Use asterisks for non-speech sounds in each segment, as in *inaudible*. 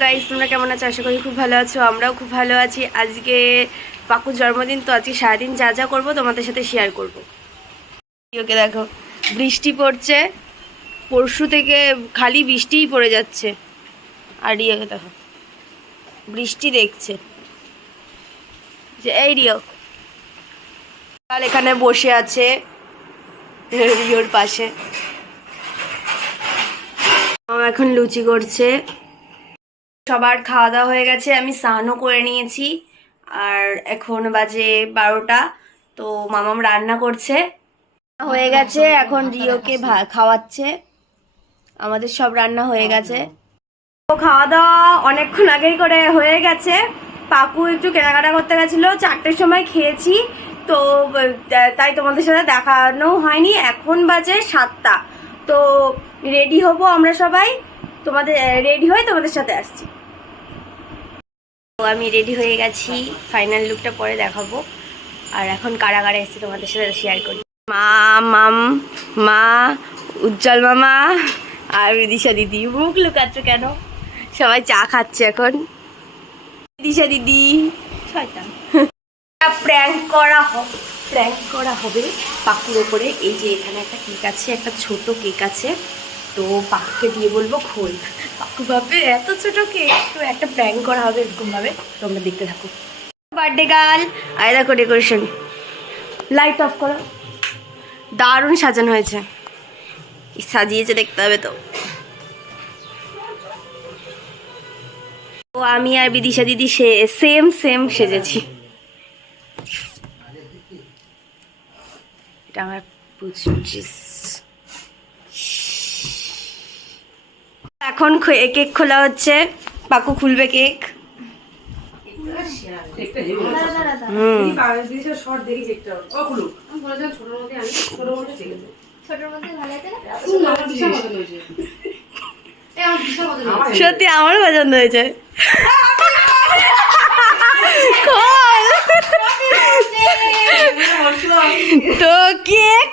Guys, তোমরা কেমন আছো? আশা করি খুব ভালো আছো, আমরাও খুব ভালো আছি। আজকে পাকুর জন্মদিন, তো আজকে সারাদিন যা যা করব তোমাদের সাথে শেয়ার করব। ওকে দেখো, বৃষ্টি পড়ছে, পরশু থেকে খালি বৃষ্টিই পড়ে যাচ্ছে। আর রিওকে দেখো, বৃষ্টি দেখছে। যে, এই রিও। কাল এখানে বসে আছে, রিওর পাশে। এখন লুচি করছে। সবার খাওয়া দাওয়া হয়ে গেছে, আমি স্নানও করে নিয়েছি। আর এখন বাজে বারোটা, তো মামাম রান্না করছে। হয়ে গেছে, এখন রিওকে খাওয়াচ্ছে। আমাদের সব রান্না হয়ে গেছে। তো খাওয়া দাওয়া অনেকক্ষণ আগেই করে হয়ে গেছে। পাকু একটু কেনাকাটা করতে গেছিল, চারটের সময় খেয়েছি। তো তাই তোমাদের সাথে দেখানো হয়নি। এখন বাজে সাতটা। তো রেডি হব আমরা সবাই। তোমাদের, রেডি হয়ে তোমাদের সাথে আসছি। তো আমি রেডি হয়ে গেছি। ফাইনাল লুকটা পরে দেখাবো। আর এখন কারাগারে এসে তোমাদের সাথে শেয়ার করি। মা মাম মা উজ্জ্বল মামা আর বিদিশা দিদি। মুখ লুকাচ্ছ কেন? সবাই চা খাচ্ছে এখন। বিদিশা দিদি। শয়তান। প্র্যাঙ্ক করা হবে প্র্যাঙ্ক করা হবে পাকুর ওপরে। এই যে এখানে একটা কেক আছে একটা ছোট কেক আছে। তো পাকুকে দিয়ে বলব খোল। পাকু ভাববে, এত ছোট কেক তো একটা প্র্যাঙ্ক করা হবে এরকম ভাবে। তোমরা দেখতে থাকো। বার্থডে গার্ল আয় দেখো ডেকোরেশন লাইট অফ করো। দারুণ সাজানো হয়েছে। সাজিয়েছে দেখতে হবে তো। ও আমি আর বিদিশা দিদি সে সেম সেম সেজেছি। এটা আমার বুঝছিস এখন কেক খোলা হচ্ছে। পাকু খুলবে কেক। সত্যি আমার পছন্দ হয়েছে। তো কেক।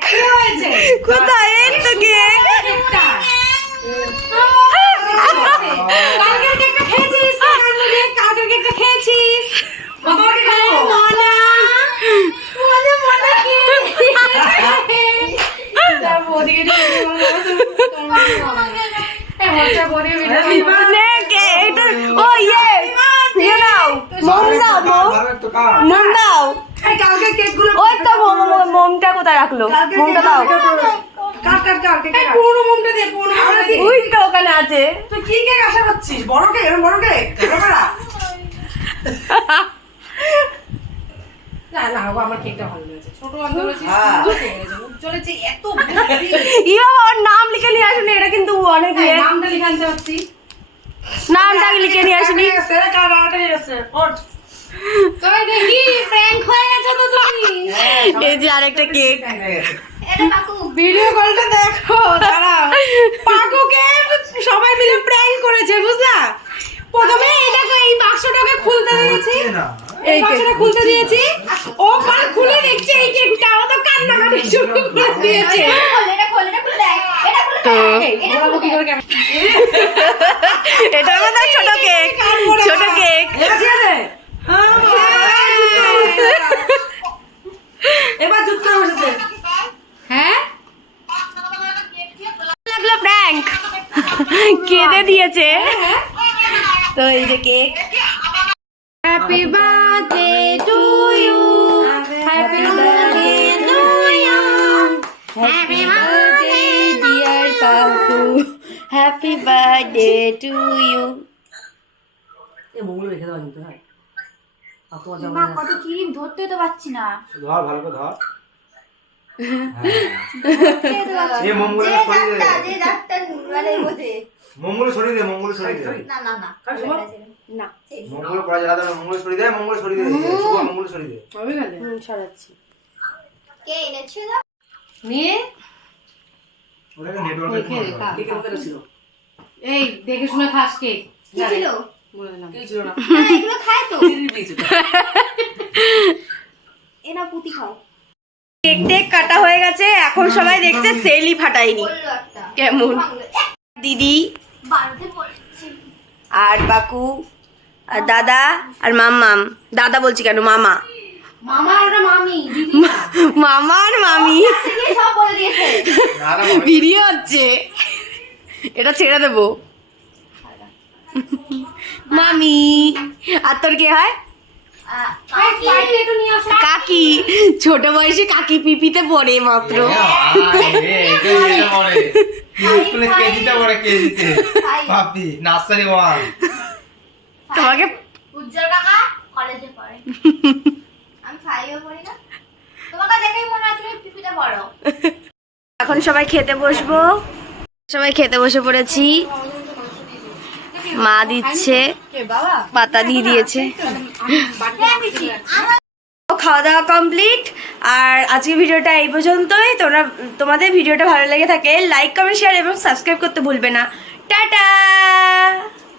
কোথায়? তো কেক নে, কে- এটা ও ইয়ে ইয়ে দাও মোম দাও মোম দাও। ওই তো মোম মোম- মোমটা কোথায় রাখল? মোমটা দাও। ওই তো ওখানে আছে। ইয়ে ওর নাম লিখে নিয়ে আসুনি এটা কিন্তু অনেক ইয়ে। নামটা লিখে নিয়ে আসুনি। এই যে আরেকটা কেক ভিডিও কলটা দেখো দাঁড়াও পাকুকে সবাই মিলে প্র্যাঙ্ক করেছে বুঝলা? প্রথমে এটাকে এই বাক্সটাকে খুলতে দিয়েছি। এই বাক্সটা খুলতে দিয়েছি। ও কাল খুলে দেখছে এই কেকটা ও তো কান্নাকাটি শুরু করে দিয়েছে। তো এই, বড়াবো কি করে কেন? এটা আমাদের ছোট কেক এবার জুত করে বসেছে হ্যাঁ লাগল প্র্যাঙ্ক কেঁদে দিয়েছে। তো এই যে cake happy birthday to you happy birthday to you happy birthday dear Papu happy birthday to you মা কত ক্রিম ধরতে তো পারছি না। ধর ভালো করে ধর ধরতে তো পারছি এ না। মঙ্গলে যে সরিয়ে দে। যে ডাক্তার মানে বোঝে। মঙ্গলে সরিয়ে দে মঙ্গলে সরিয়ে দে। না, না, না। না। মঙ্গলে করা যাবে না মঙ্গলে সরিয়ে দে মঙ্গলে সরিয়ে দে। শুভ মঙ্গলে সরিয়ে দে। হুম, সরাচ্ছি কে? নিয়ে ওটাকে নেটওয়ার্কে এই দেখে শুনে খাস কেক কি ছিল? বলে দিলাম। না, এগুলো খায় তো। এ নাও, পুঁতি খাও। কেক টেক কাটা হয়ে গেছে এখন সবাই দেখছে সেলই ফাটাইনি কেমন? দিদি আর বাকু আর দাদা আর মাম্মাম। দাদা বলছি কেন মামা? মামা আর মামি দিদি। না। মামা আর মামি। থেকে সব বলে দিয়েছে। না না মামি। ভিডিও হচ্ছে। এটা ছেড়ে দেবো। মামি আর তোর কে হয়? কাকি ছোট বয়সে কাকি পিপিতে পড়ে মাত্র। *laughs* তোমাকে উজ্জ্বল কাকা কলেজে পড়ে। আমি ফাইভে পড়ি না। তোমাকে দেখেই মনে হয় তুমি পিপিতে পড়ো। এখন সবাই খেতে বসবো। সবাই খেতে বসে পড়েছি। মা দিচ্ছে, পাতা দিয়ে দিয়েছে। খাওয়া দাওয়া কমপ্লিট। আর আজকে ভিডিওটা এই পর্যন্তই। তোমরা, তোমাদের ভিডিওটা ভালো লেগে থাকে লাইক কমেন্ট শেয়ার এবং সাবস্ক্রাইব করতে ভুলবে না। টাটা!